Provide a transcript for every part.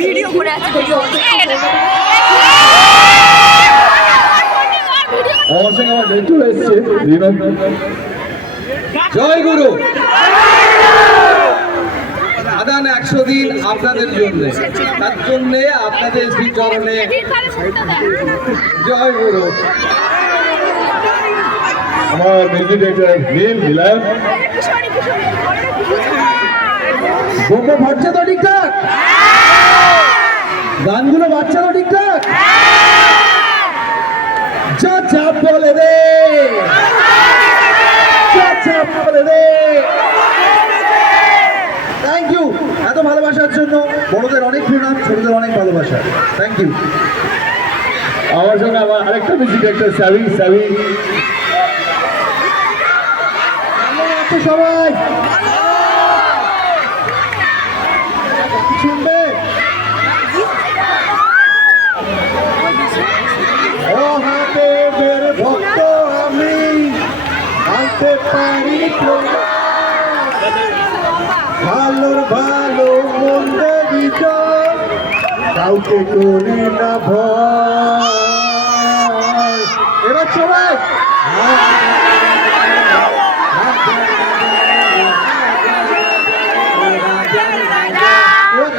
video করে আছে আমার সঙ্গে আমার বন্ধু এসছে জয় গুরু আদান 100 দিন আপনাদের জন্য তার জন্য আপনাদের শ্রী চরণে জয় গুরু আমার মিউজিক ডাইরেক্টর নীল মিলায়ন বোমা ফাটছে তো ঠিকঠাক গানগুলো বাচ্চা তো ঠিকঠাক চাচা বলে রে চাচা বলে রে থ্যাংক ইউ এত ভালোবাসার জন্য বড়দের অনেক প্রণাম ছোটদের অনেক ভালোবাসা থ্যাংক ইউ আমার সঙ্গে আমার আরেকটা মিউজিক ডাইরেক্টর সাবি সবাই শুনবে ও হাতের ভক্ত আমি আনতে পারি ভালোর ভালো মন্দে বিচার কাউকে করি না ভয় এবার সবাই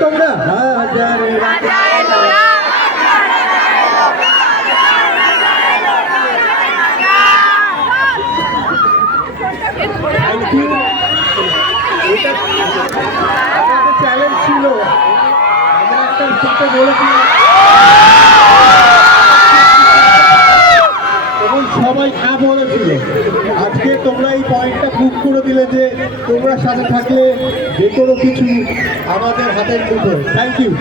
তোমরা হাজারে চ্যালেঞ্জ ছিল আমরা একটা সাথে বলেছিলাম এবং সবাই হ্যাঁ বলেছিল আজকে তোমরা এই পয়েন্টটা প্রুভ করে দিলে যে তোমরা সাথে থাকলে যে কোনো কিছু আমাদের হাতের মুঠো থ্যাংক ইউ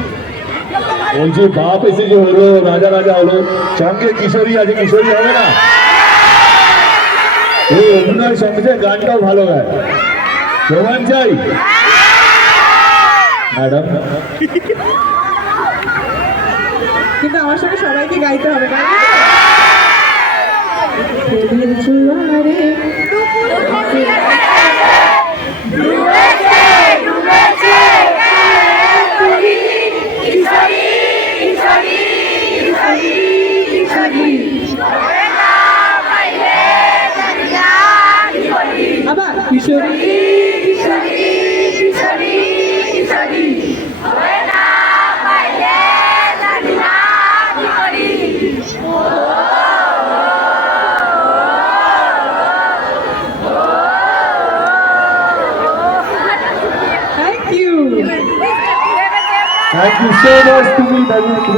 বলছি বাপ এসে যে হলো রাজা হলো সঙ্গে কিশোরী আছে কিশোরী হবে না এই অভিনয় সঙ্গে গানটাও ভালো গায় প্রমাণ চাই ম্যাডাম কিন্তু আমার সঙ্গে সবাইকে গাইতে হবে আবার কিশোরী থ্যাংক ইউ সো মাচ তুমি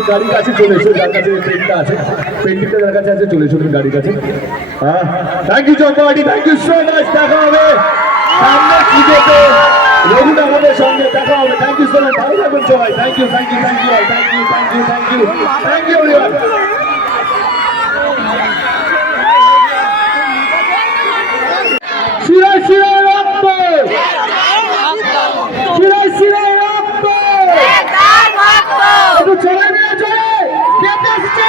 গাড়ির কাছে চলে এসো যার কাছে পেনটা আছে পেন্টিংটা যার কাছে আছে চলে এসো তুমি গাড়ির কাছে হ্যাঁ থ্যাংক ইউ চম্পাটি থ্যাংক ইউ সো মাচ দেখা হবে সামনে পুজোতে রঘু আমাদের সঙ্গে দেখা হবে থ্যাংক ইউ সো মাচ ভালো থাকবেন সবাই thank you thank you thank you thank you thank you thank you thank you everyone শিরা শিরা রক্ত শিরা শিরা রক্ত একটু চলে নিয়ে চলে দেখতে আসছে